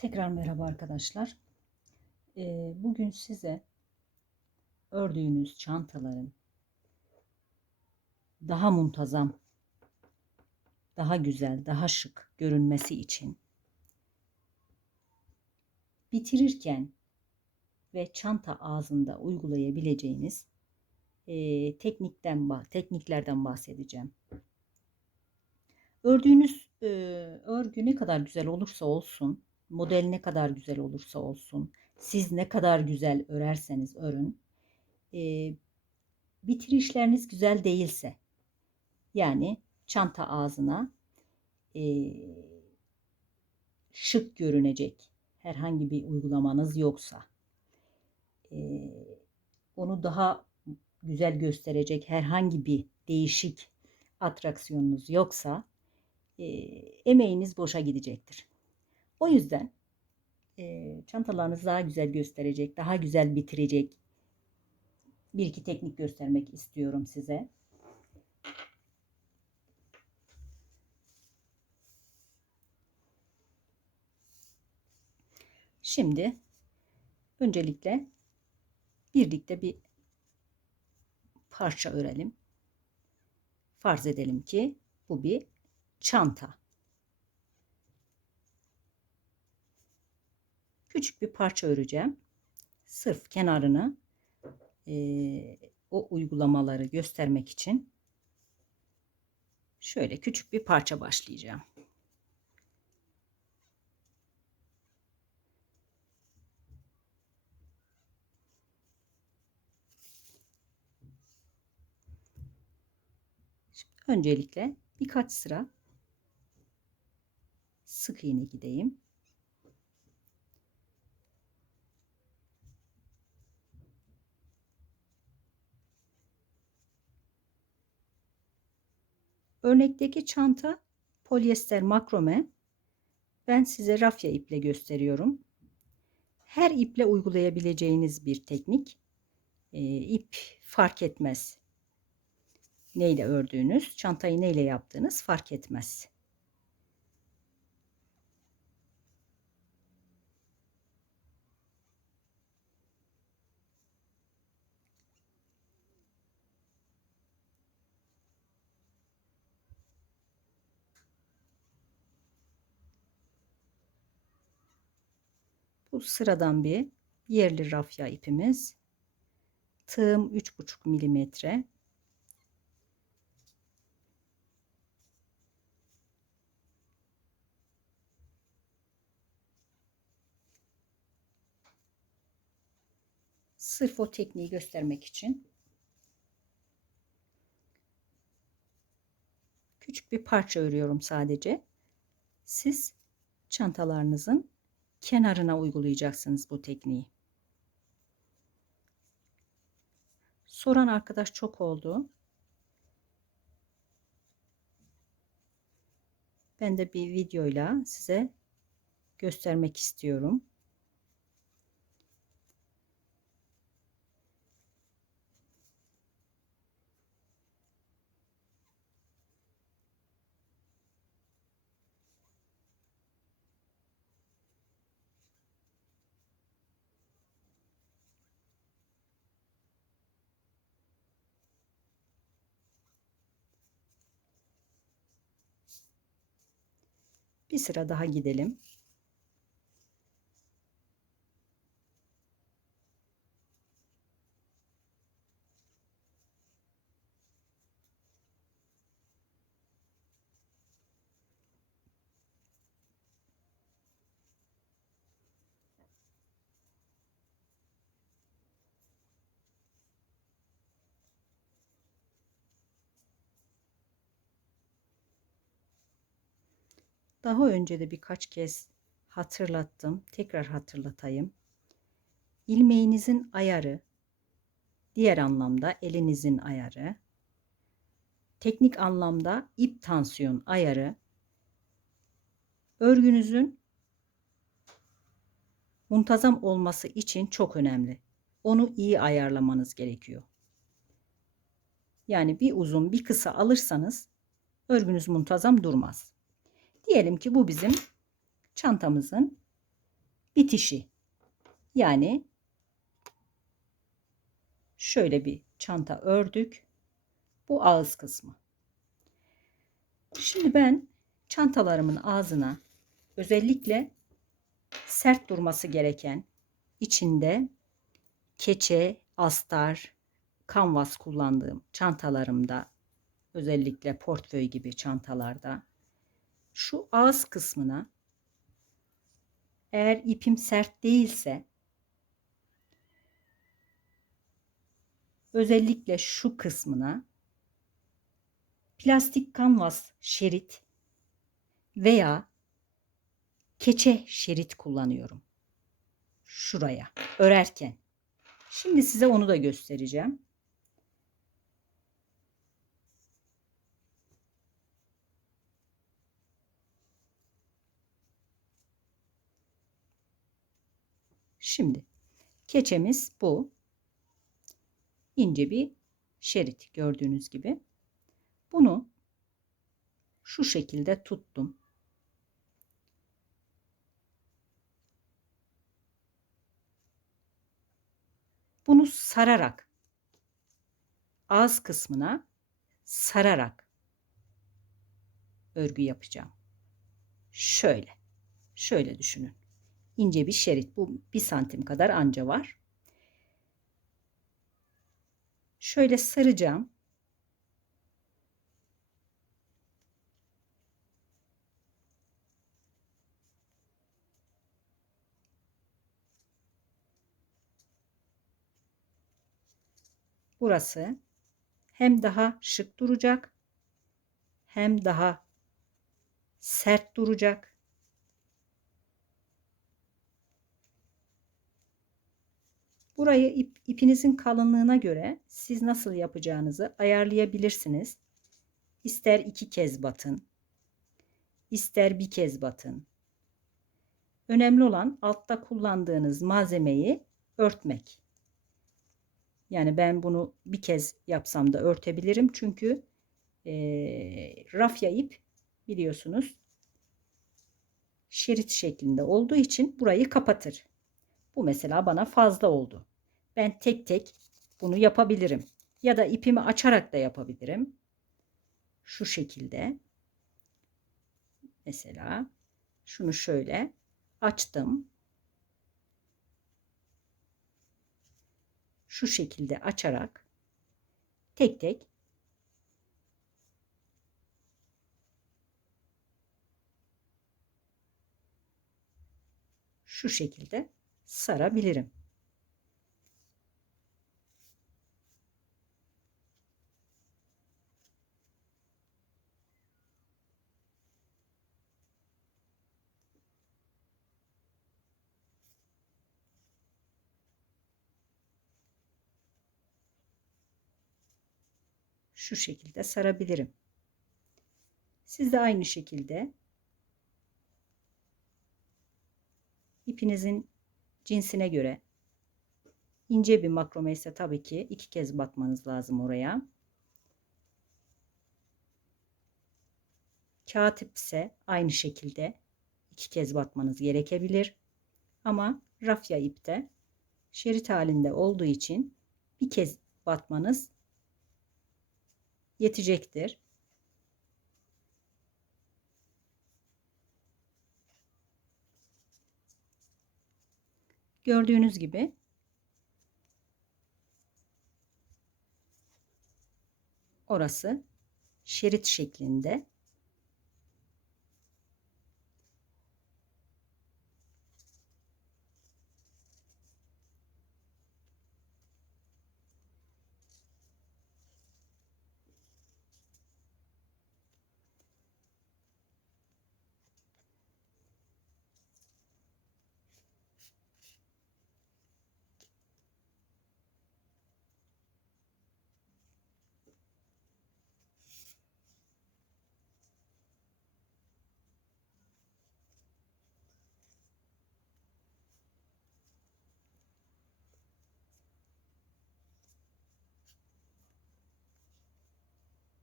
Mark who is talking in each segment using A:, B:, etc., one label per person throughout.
A: Tekrar merhaba arkadaşlar. Ee, bugün size ördüğünüz çantaların daha muntazam, daha güzel, daha şık görünmesi için bitirirken ve çanta ağzında uygulayabileceğiniz e, teknikten tekniklerden bahsedeceğim. Ördüğünüz e, örgü ne kadar güzel olursa olsun model ne kadar güzel olursa olsun, siz ne kadar güzel örerseniz örün, e, bitirişleriniz güzel değilse, yani çanta ağzına e, şık görünecek herhangi bir uygulamanız yoksa, e, onu daha güzel gösterecek herhangi bir değişik atraksiyonunuz yoksa, e, emeğiniz boşa gidecektir. O yüzden e, çantalarınızı daha güzel gösterecek, daha güzel bitirecek bir iki teknik göstermek istiyorum size. Şimdi öncelikle birlikte bir parça örelim. Farz edelim ki bu bir çanta. Küçük bir parça öreceğim. Sırf kenarını e, o uygulamaları göstermek için şöyle küçük bir parça başlayacağım. Öncelikle birkaç sıra sık iğne gideyim. Örnekteki çanta polyester makrome. Ben size rafya iple gösteriyorum. Her iple uygulayabileceğiniz bir teknik. E, ip fark etmez. Neyle ördüğünüz, çantayı neyle yaptığınız fark etmez. Bu sıradan bir yerli rafya ipimiz. Tığım 3,5 milimetre. Sırf o tekniği göstermek için küçük bir parça örüyorum sadece. Siz çantalarınızın kenarına uygulayacaksınız bu tekniği. Soran arkadaş çok oldu. Ben de bir videoyla size göstermek istiyorum. Bir sıra daha gidelim. Daha önce de birkaç kez hatırlattım. Tekrar hatırlatayım. İlmeğinizin ayarı, diğer anlamda elinizin ayarı, teknik anlamda ip tansiyon ayarı, örgünüzün muntazam olması için çok önemli. Onu iyi ayarlamanız gerekiyor. Yani bir uzun bir kısa alırsanız örgünüz muntazam durmaz. Diyelim ki bu bizim çantamızın bitişi. Yani şöyle bir çanta ördük. Bu ağız kısmı. Şimdi ben çantalarımın ağzına özellikle sert durması gereken içinde keçe, astar, kanvas kullandığım çantalarımda özellikle portföy gibi çantalarda şu ağız kısmına eğer ipim sert değilse özellikle şu kısmına plastik kanvas şerit veya keçe şerit kullanıyorum. Şuraya örerken. Şimdi size onu da göstereceğim. Şimdi keçemiz bu. İnce bir şerit gördüğünüz gibi. Bunu şu şekilde tuttum. Bunu sararak ağız kısmına sararak örgü yapacağım. Şöyle. Şöyle düşünün. İnce bir şerit. Bu bir santim kadar anca var. Şöyle saracağım. burası hem daha şık duracak hem daha sert duracak. Burayı ip, ipinizin kalınlığına göre siz nasıl yapacağınızı ayarlayabilirsiniz. İster iki kez batın, ister bir kez batın. Önemli olan altta kullandığınız malzemeyi örtmek. Yani ben bunu bir kez yapsam da örtebilirim. Çünkü e, rafya ip biliyorsunuz şerit şeklinde olduğu için burayı kapatır. Bu mesela bana fazla oldu. Ben tek tek bunu yapabilirim. Ya da ipimi açarak da yapabilirim. Şu şekilde. Mesela şunu şöyle açtım. şu şekilde açarak tek tek şu şekilde sarabilirim. Şu şekilde sarabilirim. Siz de aynı şekilde ipinizin cinsine göre ince bir makrome ise tabii ki iki kez batmanız lazım oraya. Kağıt ise aynı şekilde iki kez batmanız gerekebilir. Ama rafya ipte şerit halinde olduğu için bir kez batmanız yetecektir. Gördüğünüz gibi orası şerit şeklinde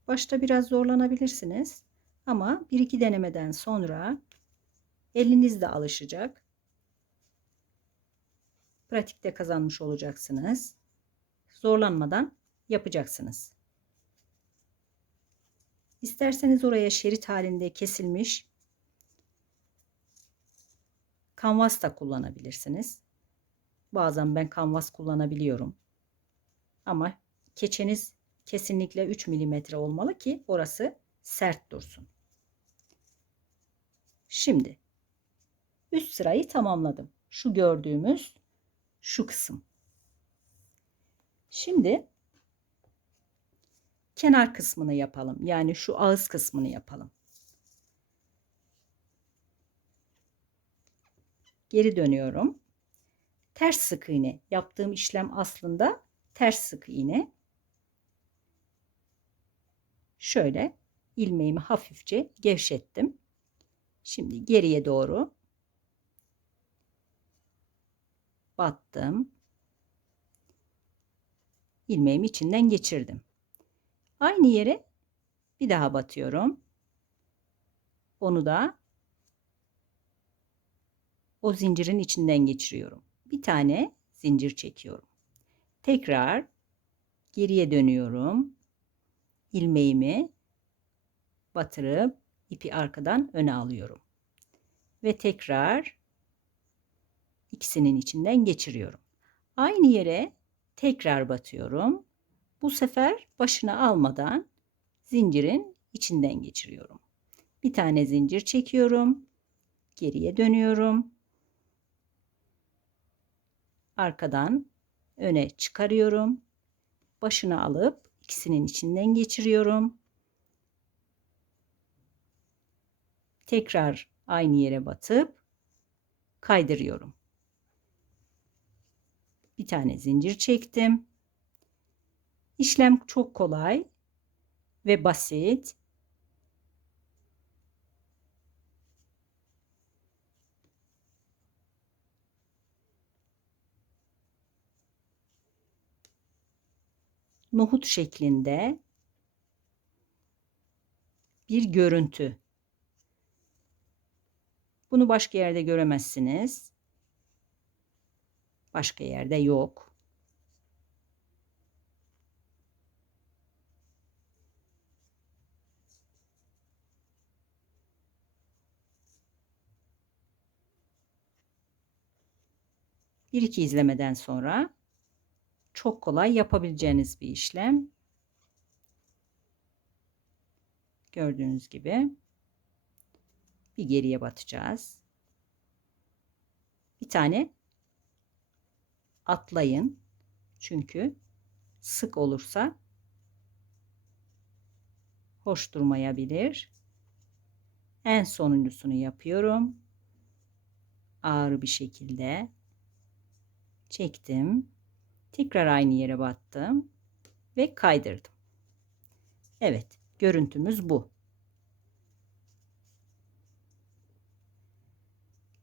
A: Başta biraz zorlanabilirsiniz ama bir iki denemeden sonra eliniz de alışacak. pratikte kazanmış olacaksınız. Zorlanmadan yapacaksınız. İsterseniz oraya şerit halinde kesilmiş kanvas da kullanabilirsiniz. Bazen ben kanvas kullanabiliyorum. Ama keçeniz kesinlikle 3 mm olmalı ki orası sert dursun. Şimdi üst sırayı tamamladım. Şu gördüğümüz şu kısım. Şimdi kenar kısmını yapalım. Yani şu ağız kısmını yapalım. Geri dönüyorum. Ters sık iğne. Yaptığım işlem aslında ters sık iğne. Şöyle ilmeğimi hafifçe gevşettim. Şimdi geriye doğru battım. ilmeğimi içinden geçirdim. Aynı yere bir daha batıyorum. Onu da o zincirin içinden geçiriyorum. Bir tane zincir çekiyorum. Tekrar geriye dönüyorum. İlmeğimi batırıp ipi arkadan öne alıyorum. Ve tekrar ikisinin içinden geçiriyorum. Aynı yere tekrar batıyorum. Bu sefer başına almadan zincirin içinden geçiriyorum. Bir tane zincir çekiyorum. Geriye dönüyorum. Arkadan öne çıkarıyorum. Başına alıp ikisinin içinden geçiriyorum. Tekrar aynı yere batıp kaydırıyorum. Bir tane zincir çektim. İşlem çok kolay ve basit. Nohut şeklinde bir görüntü. Bunu başka yerde göremezsiniz. Başka yerde yok. Bir iki izlemeden sonra çok kolay yapabileceğiniz bir işlem. Gördüğünüz gibi bir geriye batacağız. Bir tane atlayın. Çünkü sık olursa hoş durmayabilir. En sonuncusunu yapıyorum. Ağır bir şekilde çektim. Tekrar aynı yere battım ve kaydırdım. Evet, görüntümüz bu.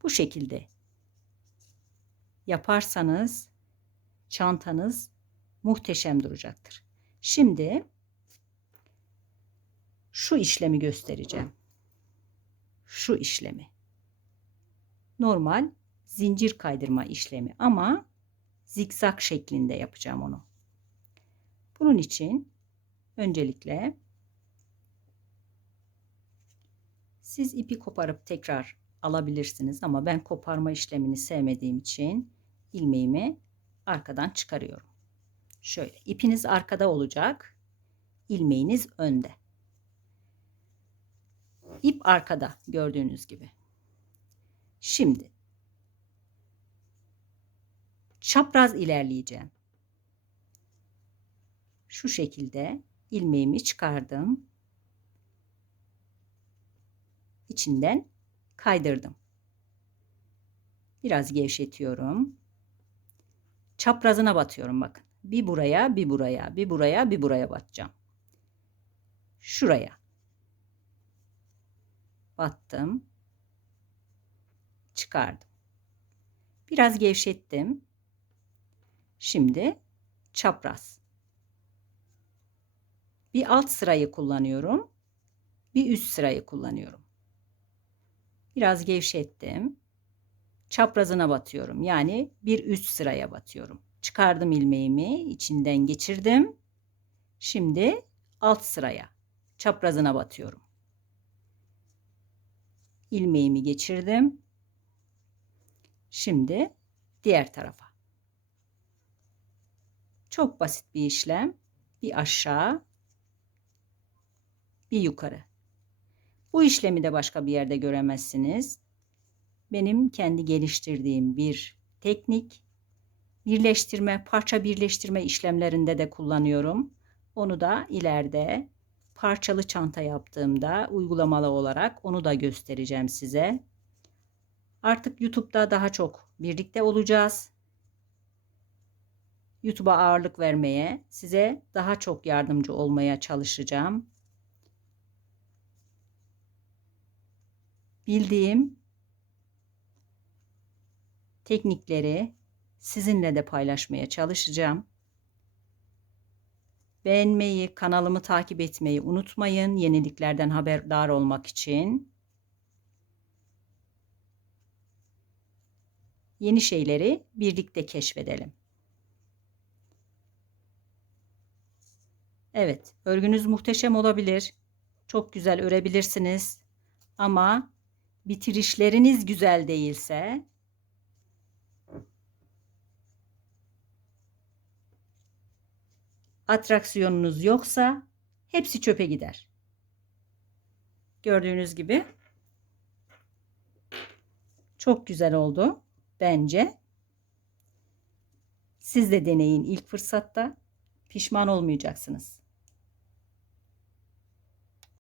A: Bu şekilde yaparsanız çantanız muhteşem duracaktır. Şimdi şu işlemi göstereceğim. Şu işlemi. Normal zincir kaydırma işlemi ama zikzak şeklinde yapacağım onu. Bunun için öncelikle siz ipi koparıp tekrar alabilirsiniz ama ben koparma işlemini sevmediğim için ilmeğimi arkadan çıkarıyorum. Şöyle ipiniz arkada olacak. ilmeğiniz önde. İp arkada gördüğünüz gibi. Şimdi çapraz ilerleyeceğim. Şu şekilde ilmeğimi çıkardım. İçinden kaydırdım. Biraz gevşetiyorum. Çaprazına batıyorum bakın. Bir buraya, bir buraya, bir buraya, bir buraya batacağım. Şuraya. Battım. Çıkardım. Biraz gevşettim. Şimdi çapraz. Bir alt sırayı kullanıyorum. Bir üst sırayı kullanıyorum. Biraz gevşettim. çaprazına batıyorum. Yani bir üst sıraya batıyorum. Çıkardım ilmeğimi, içinden geçirdim. Şimdi alt sıraya çaprazına batıyorum. İlmeğimi geçirdim. Şimdi diğer tarafa. Çok basit bir işlem. Bir aşağı, bir yukarı. Bu işlemi de başka bir yerde göremezsiniz. Benim kendi geliştirdiğim bir teknik. Birleştirme, parça birleştirme işlemlerinde de kullanıyorum. Onu da ileride parçalı çanta yaptığımda uygulamalı olarak onu da göstereceğim size. Artık YouTube'da daha çok birlikte olacağız. YouTube'a ağırlık vermeye, size daha çok yardımcı olmaya çalışacağım. Bildiğim teknikleri sizinle de paylaşmaya çalışacağım. Beğenmeyi, kanalımı takip etmeyi unutmayın yeniliklerden haberdar olmak için. Yeni şeyleri birlikte keşfedelim. Evet, örgünüz muhteşem olabilir. Çok güzel örebilirsiniz. Ama bitirişleriniz güzel değilse atraksiyonunuz yoksa hepsi çöpe gider. Gördüğünüz gibi çok güzel oldu bence. Siz de deneyin ilk fırsatta pişman olmayacaksınız.